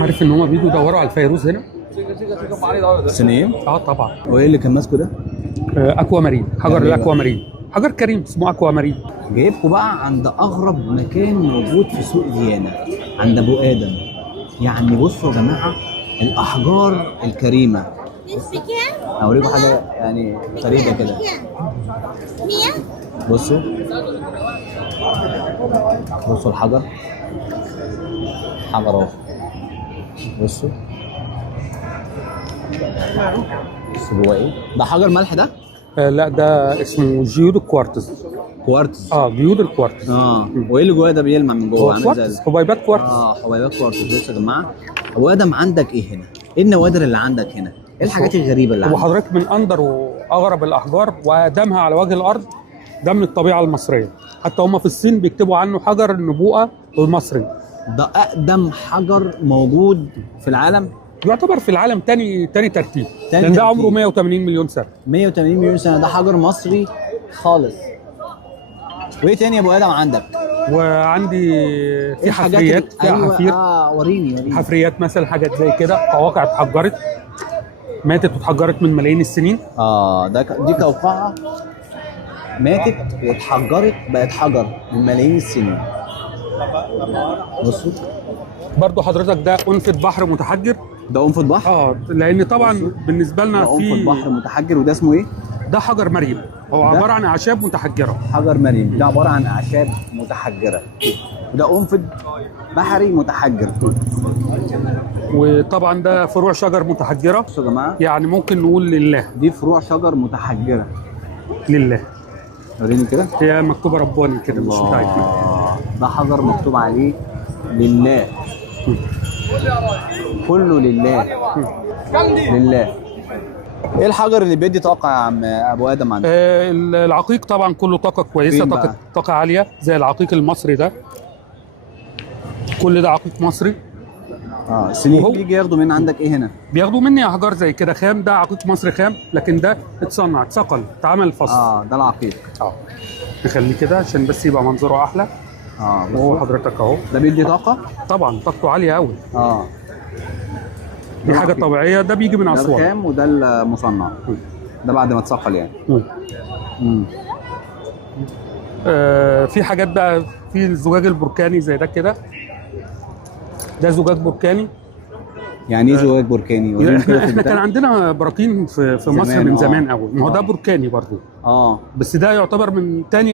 عارف ان هم بيجوا يدوروا على الفيروز هنا؟ صينيين؟ اه طبعا. وايه اللي كان ماسكه ده؟ اكوا مارين، حجر يعني إيه الاكوا مارين، حجر كريم اسمه اكوا مارين. جايبكم بقى عند اغرب مكان موجود في سوق ديانا، عند ابو ادم. يعني بصوا يا جماعه الاحجار الكريمه. اوريكم حاجه يعني فريده كده. بصوا بصوا الحجر، حجر اهو. بصوا بصوا جوه ايه؟ ده حجر ملح ده؟ لا ده اسمه جيود الكوارتز. كوارتز. جيود الكوارتز. وايه اللي جوه ده بيلمع من جوه؟ عامل كوارتز، حبيبات كوارتز. حبيبات كوارتز. بصوا يا جماعه، ابو ادم عندك ايه هنا؟ ايه النوادر اللي عندك هنا؟ ايه الحاجات الغريبه اللي عندك؟ وحضرتك من اندر واغرب الاحجار وادمها على وجه الارض، ده من الطبيعه المصريه. حتى هم في الصين بيكتبوا عنه حجر النبوءه المصري. ده اقدم حجر موجود في العالم؟ يعتبر في العالم تاني ترتيب، لان ترتيب. ده عمره 180 مليون سنه. 180 مليون سنه، ده حجر مصري خالص. وايه تاني يا ابو ادم عندك؟ وعندي في إيه حفريات، فيها أيوة. حفير. وريني. حفريات مثلا، حاجات زي كده، قواقع اتحجرت، ماتت واتحجرت من ملايين السنين. دي قوقعه ماتت واتحجرت، بقت حجر من ملايين السنين. بصوا برضو حضرتك ده أنفة بحر متحجر. ده أنفة بحر؟ لأن طبعا بالنسبة لنا ده أنفة بحر متحجر. وده اسمه إيه؟ ده حجر مريم، هو عبارة عن أعشاب متحجرة. حجر مريم ده عبارة عن أعشاب متحجرة، وده أنفة بحري متحجر. وطبعا ده فروع شجر متحجرة. بصوا يا جماعة، يعني ممكن نقول لله. دي فروع شجر متحجرة لله. وريني كده. هي مكتوبة رباني كده، مش بتاعتنا. ده حجر مكتوب عليه لله، كله لله. لله. ايه الحجر اللي بيدي طاقة يا عم ابو ادم عندك؟ العقيق طبعا كله طاقة كويسة، طاقة عالية، زي العقيق المصري ده. كل ده عقيق مصري. السنين بيجي ياخدوا من عندك ايه هنا؟ بياخدوا مني احجار زي كده خام. ده عقيق مصري خام، لكن ده اتصنع، اتثقل، اتعمل فصل. ده العقيق. نخليه كده عشان بس يبقى منظره احلى. وهو حضرتك اهو. ده بيدي طاقة؟ طبعا طاقته عالية قوي. دي حاجة طبيعية، ده بيجي من اسوان. ده الخام وده المصنع. ده بعد ما اتثقل يعني. في حاجات بقى، في الزجاج البركاني زي ده كده. ده زجاج بركاني. يعني ايه زجاج بركاني؟ احنا كان عندنا براكين في مصر من زمان قوي. ما هو ده بركاني برضه. بس ده يعتبر من تاني